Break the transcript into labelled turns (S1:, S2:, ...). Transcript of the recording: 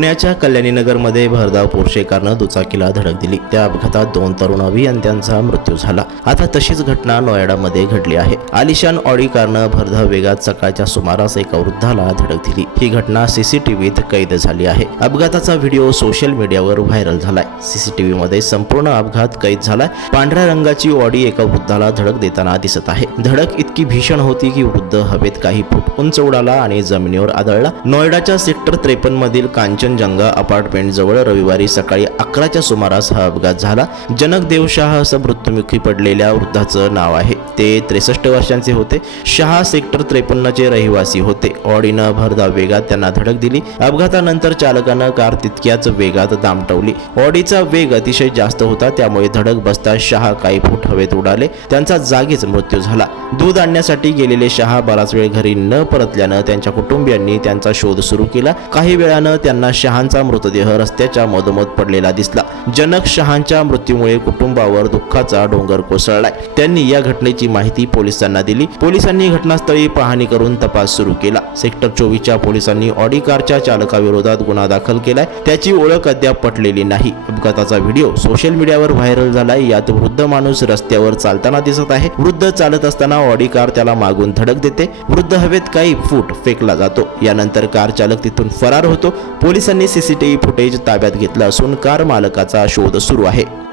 S1: पुण्याच्या कल्याणीनगरमध्ये भरधाव पोर्शे कारनं दुचाकीला धडक दिली. त्या अपघातात दोन तरुण अभियंत्यांचा मृत्यू झाला. आता तशीच घटना नोएडामध्ये घडली आहे. आलिशान ऑडी कारनं भरधाव वेगात सकाळच्या सुमारास एका वृद्धाला धडक दिली. ही घटना सीसीटीव्हीत कैद झाली आहे. अपघाताचा व्हिडिओ सोशल मीडियावर व्हायरल झालाय. सीसीटीव्ही मध्ये संपूर्ण अपघात कैद झालाय. पांढऱ्या रंगाची ऑडी एका वृद्धाला धडक देताना दिसत आहे. धडक इतकी भीषण होती की वृद्ध हवेत काही फूट उंच उडाला आणि जमिनीवर आदळला. नोएडाच्या सेक्टर त्रेपन्न मधील कांचन कंचनजंगा अपार्टमेंट जवळ रविवारी सकाळी अकराच्या सुमारास हा अपघात झाला. जनक देवशाह असं मृत्युमुखी पडलेल्या वृद्धाचं नाव आहे. ते त्रेसष्ट वर्षांचे होते. शहा सेक्टर त्रेपन्नचे रहिवासी होते. ऑडीनं भरधाव वेगात त्यांना धडक दिली. अपघातानंतर चालकानं कार तितक्याच वेगात दामटवली. ऑडीचा वेग अतिशय जास्त होता त्यामुळे धडक बसता शहा काही फूट हवेत उडाले. त्यांचा जागीच मृत्यू झाला. दूध आणण्यासाठी गेलेले शहा बराच वेळ घरी न परतल्यानं त्यांच्या कुटुंबियांनी त्यांचा शोध सुरू केला. काही वेळानं त्यांना शहांचा मृतदेह रस्त्याच्या मधोमध पडलेला दिसला. जनक शहांच्या मृत्यूमुळे कुटुंबावर दुःखाचा डोंगर कोसळलाय. त्यांनी या घटनेची माहिती पोलिसांना दिली. पोलिसांनी घटनास्थळी पाहणी करून तपास सुरू केला. सेक्टर चोवीसच्या पोलिसांनी ऑडी कारच्या चालकाविरोधात गुन्हा दाखल केलाय. त्याची ओळख अद्याप पटलेली नाही. अपघाताचा व्हिडिओ सोशल मीडियावर व्हायरल झालाय. यात वृद्ध माणूस रस्त्यावर चालताना दिसत आहे. वृद्ध चालत असताना ऑडी कार त्याला मागून धडक देते. वृद्ध हवेत काही फूट फेकला जातो. यानंतर कार चालक तिथून फरार होतो. पोलिसांनी सीसीटीव्ही फुटेज ताब्यात घेतलं असून कार मालकाचा शोध सुरू आहे.